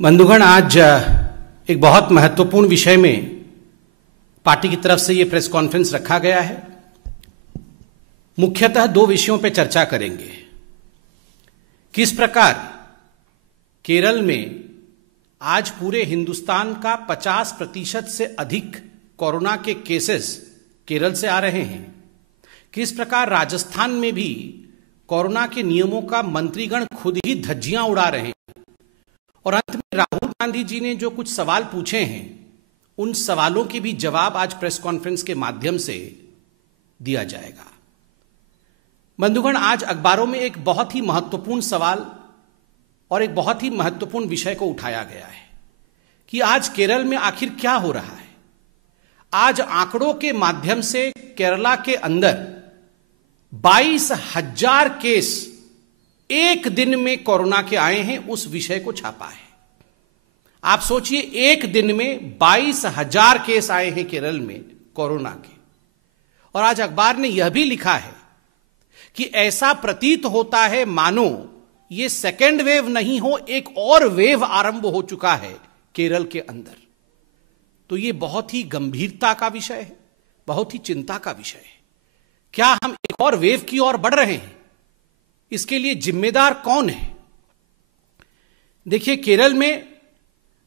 बंधुगण, आज एक बहुत महत्वपूर्ण विषय में पार्टी की तरफ से यह प्रेस कॉन्फ्रेंस रखा गया है। मुख्यतः दो विषयों पर चर्चा करेंगे। किस प्रकार केरल में आज पूरे हिंदुस्तान का 50% से अधिक कोरोना के केसेस केरल से आ रहे हैं। किस प्रकार राजस्थान में भी कोरोना के नियमों का मंत्रीगण खुद ही धज्जियां उड़ा रहे हैं। और अंत में राहुल गांधी जी ने जो कुछ सवाल पूछे हैं, उन सवालों के भी जवाब आज प्रेस कॉन्फ्रेंस के माध्यम से दिया जाएगा। बंधुगण, आज अखबारों में एक बहुत ही महत्वपूर्ण सवाल और एक बहुत ही महत्वपूर्ण विषय को उठाया गया है कि आज केरल में आखिर क्या हो रहा है। आज आंकड़ों के माध्यम से केरला के अंदर 22,000 केस एक दिन में कोरोना के आए हैं, उस विषय को छापा है। आप सोचिए, एक दिन में 22,000 केस आए हैं केरल में कोरोना के। और आज अखबार ने यह भी लिखा है कि ऐसा प्रतीत होता है मानो यह सेकेंड वेव नहीं हो, एक और वेव आरंभ हो चुका है केरल के अंदर। तो यह बहुत ही गंभीरता का विषय है, बहुत ही चिंता का विषय है। क्या हम एक और वेव की ओर बढ़ रहे हैं? इसके लिए जिम्मेदार कौन है? देखिए, केरल में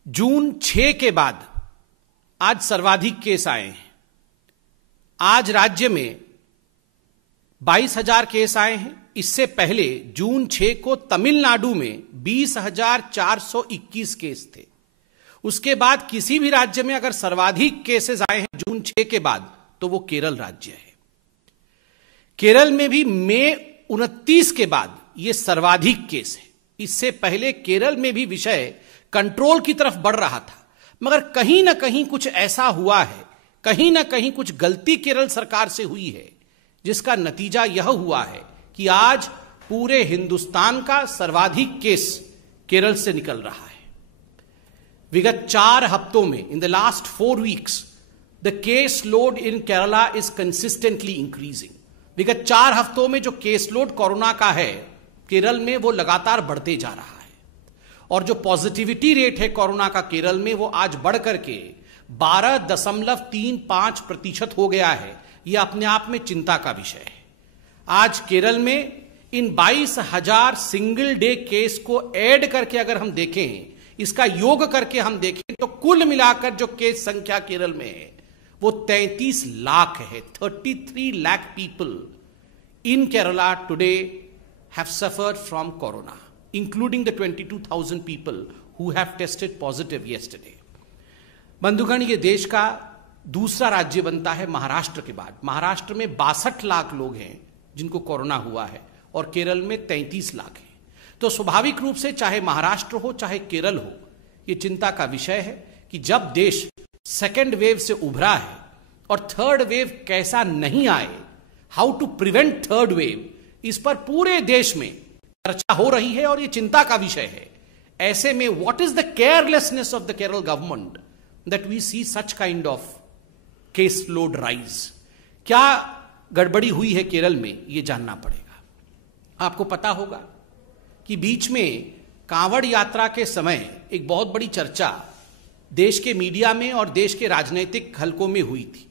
जून 6 के बाद आज सर्वाधिक केस आए हैं। आज राज्य में 22,000 केस आए हैं। इससे पहले जून 6 को तमिलनाडु में 20,421 केस थे। उसके बाद किसी भी राज्य में अगर सर्वाधिक केसेस आए हैं जून 6 के बाद, तो वो केरल राज्य है। केरल में भी मई 29 के बाद यह सर्वाधिक केस है। इससे पहले केरल में भी विषय कंट्रोल की तरफ बढ़ रहा था, मगर कहीं ना कहीं कुछ ऐसा हुआ है, कहीं ना कहीं कुछ गलती केरल सरकार से हुई है, जिसका नतीजा यह हुआ है कि आज पूरे हिंदुस्तान का सर्वाधिक केस केरल से निकल रहा है। विगत 4 हफ्तों में, in the last 4 weeks, the case load in Kerala is consistently increasing. विगत 4 हफ्तों में जो केस लोड कोरोना का है केरल में, वो लगातार बढ़ते जा रहा है। और जो पॉजिटिविटी रेट है कोरोना का केरल में, वो आज बढ़ करके 12.35% हो गया है। यह अपने आप में चिंता का विषय है। आज केरल में इन 22,000 सिंगल डे केस को ऐड करके अगर हम देखें, इसका योग करके हम देखें, तो कुल मिलाकर जो केस संख्या केरल में है वो 33 लाख है। 33 lakh people in Kerala today have suffered from corona, including the 22,000 people who have tested positive yesterday. बंधुगण, ये देश का दूसरा राज्य बनता है महाराष्ट्र के बाद। महाराष्ट्र में 62 लाख लोग हैं जिनको कोरोना हुआ है और केरल में 33 लाख है। तो स्वाभाविक रूप से चाहे महाराष्ट्र हो चाहे केरल हो, यह चिंता का विषय है कि जब देश सेकेंड वेव से उभरा है और थर्ड वेव कैसा नहीं आए, how to prevent third wave, इस पर पूरे देश में चर्चा हो रही है और यह चिंता का विषय है। ऐसे में what is the carelessness of the Kerala government that we see such kind of case load rise? क्या गड़बड़ी हुई है केरल में, यह जानना पड़ेगा। आपको पता होगा कि बीच में कांवड़ यात्रा के समय एक बहुत बड़ी चर्चा देश के मीडिया में और देश के राजनीतिक हलकों में हुई थी।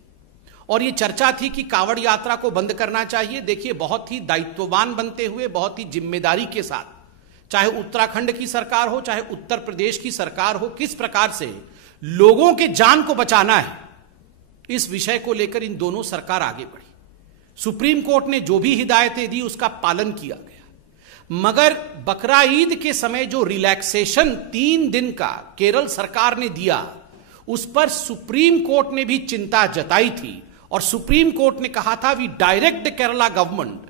और यह चर्चा थी कि कांवड़ यात्रा को बंद करना चाहिए। देखिए, बहुत ही दायित्ववान बनते हुए, बहुत ही जिम्मेदारी के साथ, चाहे उत्तराखंड की सरकार हो चाहे उत्तर प्रदेश की सरकार हो, किस प्रकार से लोगों के जान को बचाना है, इस विषय को लेकर इन दोनों सरकार आगे बढ़ी। सुप्रीम कोर्ट ने जो भी हिदायतें दी उसका पालन किया गया। मगर बकरा ईद के समय जो रिलैक्सेशन 3 दिन का केरल सरकार ने दिया, उस पर सुप्रीम कोर्ट ने भी चिंता जताई थी। और सुप्रीम कोर्ट ने कहा था, we direct the Kerala government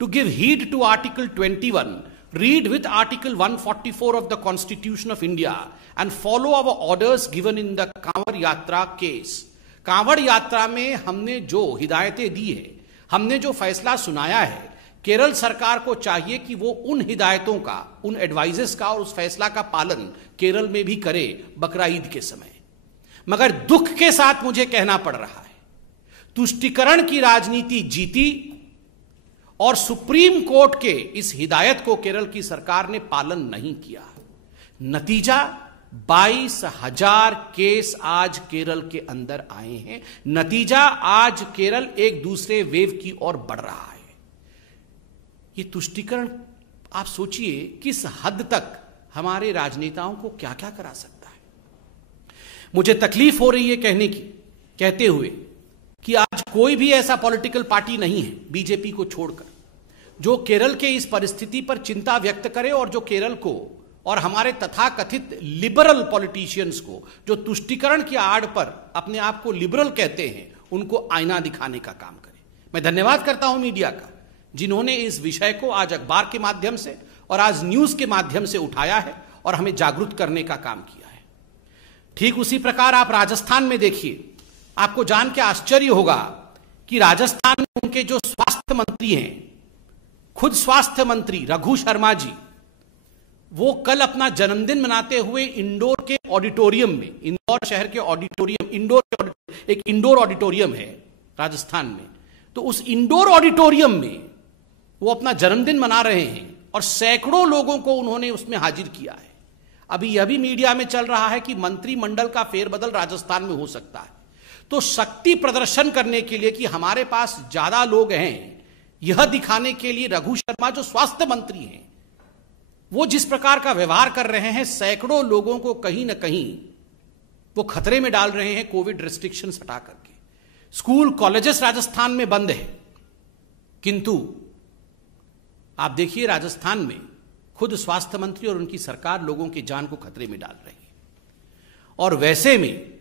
to give heed to article 21, read with article 144 of the constitution of India and follow our orders given in the Kanwar Yatra case. Kanwar यात्रा में हमने जो हिदायतें दी है, हमने जो फैसला सुनाया है, केरल सरकार को चाहिए कि वो उन हिदायतों का, उन एडवाइजेस का और उस फैसला का पालन केरल में भी करे बकरा ईद के समय। मगर दुख के साथ मुझे कहना पड़ रहा है, तुष्टीकरण की राजनीति जीती और सुप्रीम कोर्ट के इस हिदायत को केरल की सरकार ने पालन नहीं किया। नतीजा 22,000 केस आज केरल के अंदर आए हैं। नतीजा, आज केरल एक दूसरे वेव की ओर बढ़ रहा है। ये तुष्टीकरण, आप सोचिए किस हद तक हमारे राजनेताओं को क्या क्या करा सकता है। मुझे तकलीफ हो रही है कहते हुए कि आज कोई भी ऐसा पॉलिटिकल पार्टी नहीं है बीजेपी को छोड़कर जो केरल के इस परिस्थिति पर चिंता व्यक्त करे और जो केरल को और हमारे तथाकथित लिबरल पॉलिटिशियंस को, जो तुष्टीकरण की आड़ पर अपने आप को लिबरल कहते हैं, उनको आईना दिखाने का काम करे। मैं धन्यवाद करता हूं मीडिया का, जिन्होंने इस विषय को आज अखबार के माध्यम से और आज न्यूज के माध्यम से उठाया है और हमें जागरूक करने का काम किया है। ठीक उसी प्रकार आप राजस्थान में देखिए, आपको जान के आश्चर्य होगा कि राजस्थान में उनके जो स्वास्थ्य मंत्री हैं, खुद स्वास्थ्य मंत्री रघु शर्मा जी, वो कल अपना जन्मदिन मनाते हुए इंदौर के ऑडिटोरियम में, इंदौर शहर के ऑडिटोरियम, एक इंडोर ऑडिटोरियम है राजस्थान में, तो उस इंडोर ऑडिटोरियम में वो अपना जन्मदिन मना रहे हैं और सैकड़ों लोगों को उन्होंने उसमें हाजिर किया है। अभी यह भी मीडिया में चल रहा है कि मंत्रिमंडल का फेरबदल राजस्थान में हो सकता है। तो शक्ति प्रदर्शन करने के लिए कि हमारे पास ज्यादा लोग हैं, यह दिखाने के लिए रघु शर्मा जो स्वास्थ्य मंत्री हैं, वो जिस प्रकार का व्यवहार कर रहे हैं, सैकड़ों लोगों को कहीं ना कहीं वो खतरे में डाल रहे हैं कोविड रिस्ट्रिक्शन हटा करके। स्कूल कॉलेजेस राजस्थान में बंद है, किंतु आप देखिए राजस्थान में खुद स्वास्थ्य मंत्री और उनकी सरकार लोगों की जान को खतरे में डाल रही है। और वैसे में